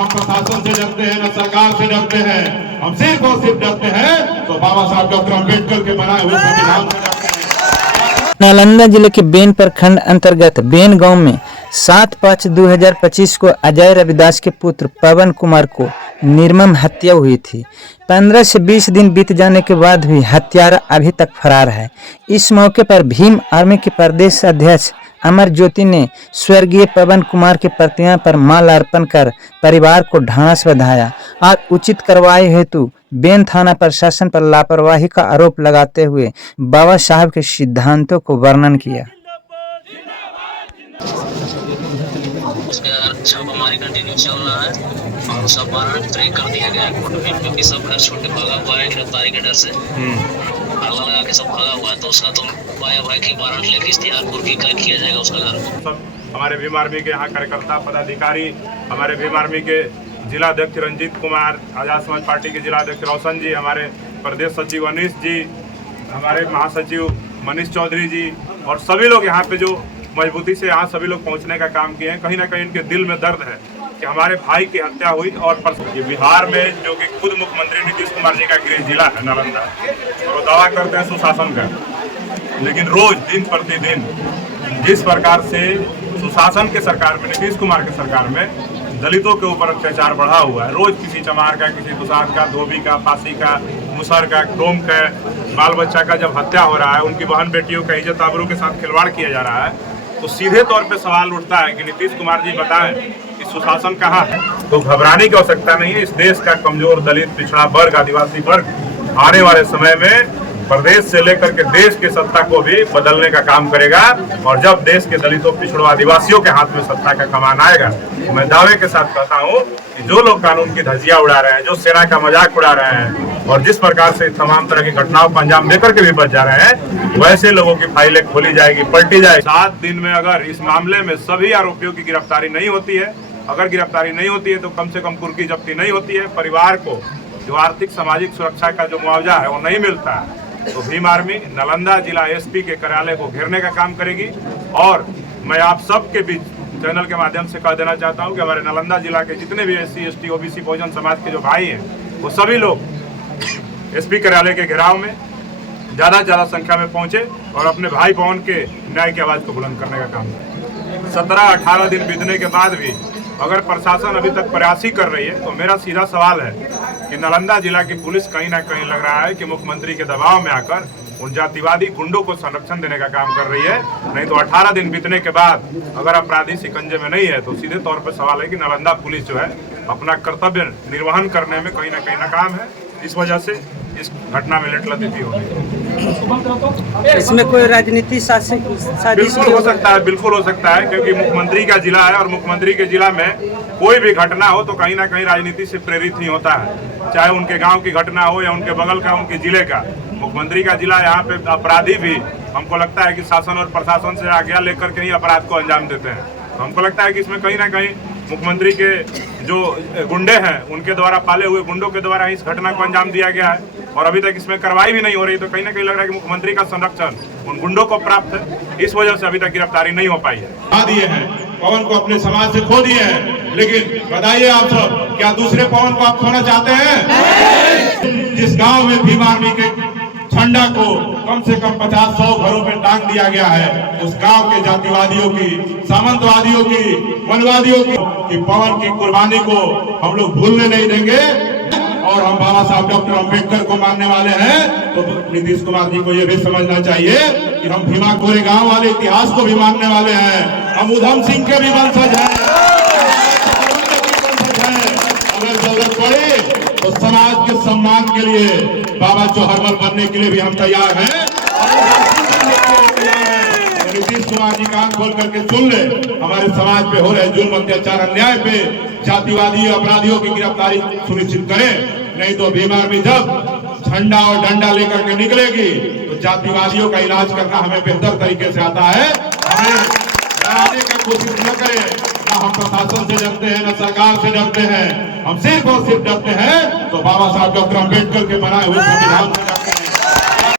हम प्रशासन से डरते हैं, न सरकार से डरते हैं। हम सिर्फ और सिर्फ डरते हैं तो बाबा साहब डॉक्टर अम्बेडकर के बनाए हुए संविधान से डरते हैं। नालंदा जिले के बेन प्रखंड अंतर्गत बेन गांव में 7/5/2025 को अजय रविदास के पुत्र पवन कुमार को निर्मम हत्या हुई थी। 15 से 20 दिन बीत जाने के बाद भी हत्यारा अभी तक फरार है। इस मौके पर भीम आर्मी के प्रदेश अध्यक्ष अमर ज्योति ने स्वर्गीय पवन कुमार की प्रतिमा पर माल्यार्पण कर परिवार को ढांढस बंधाया और उचित कार्रवाई हेतु बेन थाना प्रशासन पर लापरवाही का आरोप लगाते हुए बाबा साहब के सिद्धांतों को वर्णन किया। छापामारी कंटिन्यू चल रहा है और सब वारंट ब्रेक कर दिया गया है कोर्ट में, क्योंकि सब घर छोड़ के भागा हुआ है गिरफ्तारी के डर से। ताला लगा के सब भागा हुआ है, तो उसका तो उपाय है कि वारंट लेके इश्तिहारपुर की किया जाएगा उसका घर। सब हमारे भीम आर्मी के यहाँ कार्यकर्ता पदाधिकारी, हमारे भीम आर्मी के जिला अध्यक्ष रंजीत कुमार, आजाद समाज पार्टी के जिला अध्यक्ष रोशन जी, हमारे प्रदेश सचिव अनीश जी, हमारे महासचिव मनीष चौधरी जी और सभी लोग यहाँ पे जो मजबूती से यहाँ सभी लोग पहुँचने का काम किए हैं। कहीं ना कहीं इनके दिल में दर्द है कि हमारे भाई की हत्या हुई। और बिहार में जो कि खुद मुख्यमंत्री नीतीश कुमार जी का गृह जिला है नालंदा, और वो दावा करते हैं सुशासन का, लेकिन रोज दिन प्रतिदिन जिस प्रकार से सुशासन के सरकार में, नीतीश कुमार के सरकार में दलितों के ऊपर अत्याचार बढ़ा हुआ है। रोज किसी चमार का, किसी दुसाध का, धोबी का, पासी का, मुसहर का, डोम का, बाल बच्चा का जब हत्या हो रहा है, उनकी बहन बेटियों का इज्जत आबरू के साथ खिलवाड़ किया जा रहा है, तो सीधे तौर पे सवाल उठता है कि नीतीश कुमार जी बताएं कि सुशासन कहाँ है। तो घबराने की आवश्यकता नहीं है। इस देश का कमजोर दलित, पिछड़ा वर्ग, आदिवासी वर्ग आने वाले समय में प्रदेश से लेकर के देश के सत्ता को भी बदलने का काम करेगा। और जब देश के दलितों, पिछड़ों, आदिवासियों के हाथ में सत्ता का कमान आएगा, तो मैं दावे के साथ कहता हूँ कि जो लोग कानून की धज्जियां उड़ा रहे हैं, जो सेना का मजाक उड़ा रहे हैं और जिस प्रकार से तमाम तरह की घटनाओं को अंजाम देकर के भी बच जा रहे हैं, वैसे लोगों की फाइलें खोली जाएगी, पलटी जाएगी। 7 दिन में अगर इस मामले में सभी आरोपियों की गिरफ्तारी नहीं होती है, अगर गिरफ्तारी नहीं होती है तो कम से कम कुर्की जब्ती नहीं होती है, परिवार को जो आर्थिक सामाजिक सुरक्षा का जो मुआवजा है वो नहीं मिलता है, तो भीम आर्मी नालंदा जिला एसपी के कार्यालय को घेरने का काम करेगी। और मैं आप सबके बीच चैनल के माध्यम से कह देना चाहता हूं कि हमारे नालंदा जिला के जितने भी SC ST OBC Bahujan Samaj के जो भाई हैं, वो सभी लोग एसपी कार्यालय के घेराव में ज़्यादा से ज़्यादा संख्या में पहुंचे और अपने भाई पवन के न्याय की आवाज़ को बुलंद करने का काम करें। 17-18 दिन बीतने के बाद भी अगर प्रशासन अभी तक प्रयास ही कर रही है, तो मेरा सीधा सवाल है कि नालंदा जिला की पुलिस कहीं ना कहीं लग रहा है कि मुख्यमंत्री के दबाव में आकर उन जातिवादी गुंडों को संरक्षण देने का काम कर रही है। नहीं तो 18 दिन बीतने के बाद अगर अपराधी शिकंजे में नहीं है, तो सीधे तौर पर सवाल है कि नालंदा पुलिस जो है अपना कर्तव्य निर्वहन करने में कहीं ना कहीं नाकाम है। इस वजह से इस घटना में लटलतीफी हो रही है। इसमें कोई राजनीति साजिश बिल्कुल हो सकता है, बिल्कुल हो सकता है, क्योंकि मुख्यमंत्री का जिला है और मुख्यमंत्री के जिला में कोई भी घटना हो तो कहीं ना कहीं राजनीति से प्रेरित ही होता है, चाहे उनके गांव की घटना हो या उनके बगल का, उनके जिले का। मुख्यमंत्री का जिला, यहाँ पे अपराधी भी हमको लगता है कि शासन और प्रशासन से आज्ञा लेकर के ही अपराध को अंजाम देते हैं। तो हमको लगता है कि इसमें कहीं ना कहीं मुख्यमंत्री के जो गुंडे हैं, उनके द्वारा पाले हुए गुंडों के द्वारा इस घटना को अंजाम दिया गया है और अभी तक इसमें कार्रवाई भी नहीं हो रही। तो कहीं ना कहीं लग रहा है कि मुख्यमंत्री का संरक्षण उन गुंडों को प्राप्त है, इस वजह से अभी तक गिरफ्तारी नहीं हो पाई है। दिए हैं पवन को, अपने समाज से खो दिए हैं, लेकिन बताइए आप सब, क्या दूसरे पवन को आप खोना चाहते हैं? जिस गांव में भीम आर्मी के झंडा को कम से कम 50-100 घरों में टांग दिया गया है, उस गांव के जातिवादियों की, सामंतवादियों की, वनवादियों की पवन की कुर्बानी को हम लोग भूलने नहीं देंगे। और हम बाबा साहब डॉक्टर अम्बेडकर को मानने वाले हैं, तो नीतीश कुमार जी को यह भी समझना चाहिए कि हम भीमा कोरेगांव वाले इतिहास को भी मानने वाले हैं। हम उधम सिंह के भी वंशज हैं। अगर जरूरत पड़े तो समाज के सम्मान के लिए बाबा चौहरमल बनने के लिए भी हम तैयार हैं। नीतीश कुमार जी कान खोल करके सुन ले, हमारे समाज पे हो रहे जुल्म, अत्याचार, अन्याय पे जातिवादी अपराधियों की गिरफ्तारी सुनिश्चित करें। नहीं तो भीम आर्मी जब झंडा और डंडा लेकर के निकलेगी तो जातिवादियों का इलाज करना हमें बेहतर तरीके से आता है। हमें डराने का कोशिश न करें। न हम प्रशासन से डरते हैं, न सरकार से डरते हैं। हम सिर्फ और सिर्फ डरते हैं तो बाबा साहब डॉक्टर अम्बेडकर के बनाए हुए संविधान